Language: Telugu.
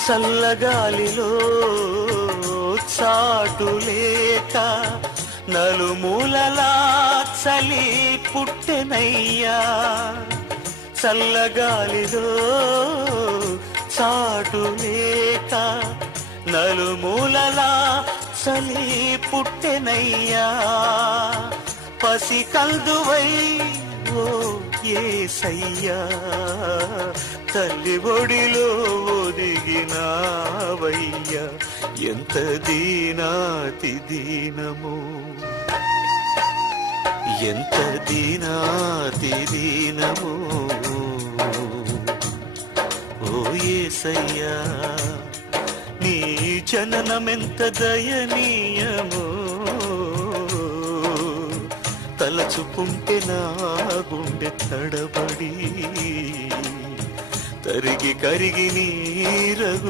చల్లగాలిలో చాటులేక నలుమూలలా చలి పుట్టెనయ్యా. చల్లగాలిలో చాటులేక నలుమూలలా చలి పుట్టెనయ్యా. పసి కల్దువై ఓ యేసయ్యా, తల్లి ఒడిలో ఒదిగినావయ్యా. ఎంత దీనాతి దీనము, ఎంత దీనాతి దీనము ఓ యేసయ్యా. నీ జననమెంత దయనీయమో, తలచుకుంటే నా గుండె తడబడి తరిగి కరిగి నీరగు